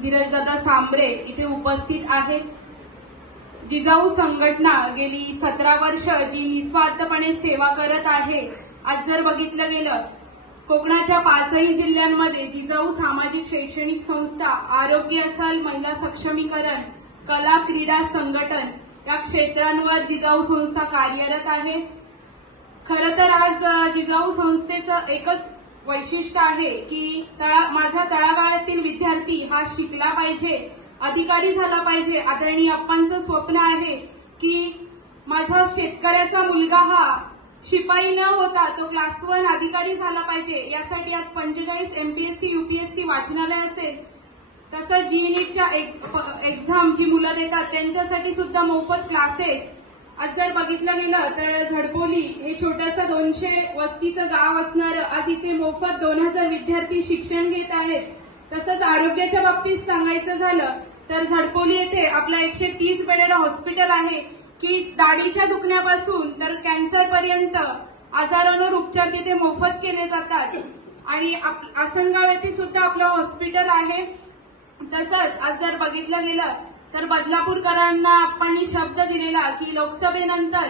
धीरजदादा सांबरे इथे उपस्थित आहेत। जिजाऊ संघटना गेली 17 वर्ष जी निस्वार्थपणे सेवा करत आहे। आज जर बघितलं गेलं कोकणाच्या 5ही जिल्ह्यांमध्ये जिजाऊ सामाजिक शैक्षणिक संस्था, आरोग्य असेल, महिला सक्षमीकरण, कला क्रीडा संघटन या क्षेत्रांवर जिजाऊ संस्था कार्यरत आहे। खरं तर आज जिजाऊ संस्थेचं एकच वैशिष्ट्य आहे की माझ्या तळागाळातील विद्यार्थी हा शिकला पाहिजे, अधिकारी झाला पाहिजे। आदरणीय अप्पांचं स्वप्न आहे की माझ्या शेतकऱ्याचा मुलगा हा शिपाई न होता तो क्लास 1 अधिकारी झाला पाहिजे। यासाठी आज 45 MPSC UPSC वाचनालय असेल, तसंच GNETच्या एक्झाम जी मुलं देतात त्यांच्यासाठी सुद्धा मोफत क्लासेस। आज जर बघितलं गेलं तर झडपोली हे छोटंसं 200 वस्तीचं गाव असणारं आज इथे मोफत 2000 विद्यार्थी शिक्षण घेत आहेत। तसंच आरोग्याच्या बाबतीत सांगायचं झालं तर झडपोली येथे आपलं 130 बेडेड हॉस्पिटल आहे की दाढीच्या दुखण्यापासून तर कॅन्सर पर्यंत आजारांवर उपचार तिथे मोफत केले जातात। आणि आसनगाव येथे सुद्धा आपलं हॉस्पिटल आहे। तसंच आज जर बघितलं गेलं तर बदलापूरकरांना आपण शब्द दिलेला की लोकसभेनंतर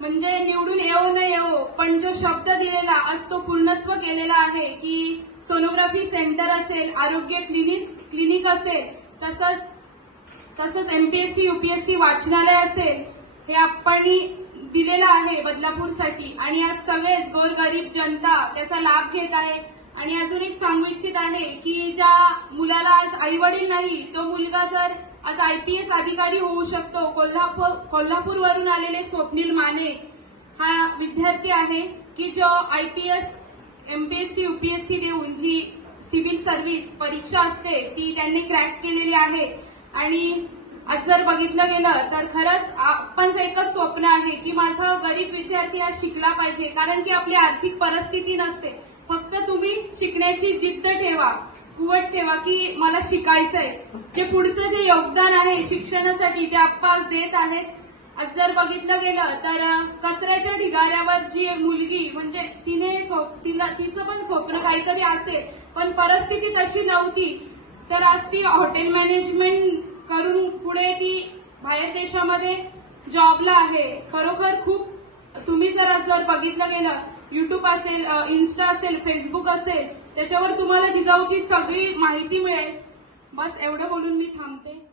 म्हणजे निवडून येवो न येवो पण जो शब्द दिलेला आज तो पूर्णत्व केलेला आहे की सोनोग्राफी सेंटर असेल, आरोग्य क्लिनिक असेल, तसंच MPSC UPSC वाचनालय असेल, हे आपण दिलेलं आहे बदलापूरसाठी। आणि आज सगळेच गोरगरीब जनता त्याचा लाभ घेत आहे। आणि अजून एक सांगू इच्छित आहे की ज्या मुलाला आज आईवडील नाही तो मुलगा जर आज IPS अधिकारी होऊ शकतो। कोल्हापूरवरून आलेले स्वप्नील माने हा विद्यार्थी आहे की जो IPS MPSC UPSC देऊन जी सिव्हिल सर्व्हिस परीक्षा असते ती त्यांनी क्रॅक केलेली आहे। आणि आज जर बघितलं गेलं तर खरंच आपणचं एकच स्वप्न आहे की माझा गरीब विद्यार्थी हा शिकला पाहिजे, कारण की आपली आर्थिक परिस्थिती नसते। फक्त तुम्ही शिकण्याची जिद्द ठेवा, कुवत ठेवा की मला शिकायचंय। जे पुढचं जे योगदान आहे शिक्षणासाठी ते आप्पा देत आहेत। आज जर बघितलं गेलं तर कचऱ्याच्या ढिगाऱ्यावर जी मुलगी म्हणजे तिचं पण स्वप्न काहीतरी असेल पण परिस्थिती तशी नव्हती, तर आज ती हॉटेल मॅनेजमेंट करून पुढे ती बाहेर देशामध्ये जॉबला आहे। खरोखर खूप तुम्ही जर बघितलं गेलं YouTube असेल, इन्स्टा असेल, फेसबुक असेल, त्याच्यावर तुम्हाला जिजाऊची सगळी माहिती मिळेल। बस एवढं बोलून मी थांबते।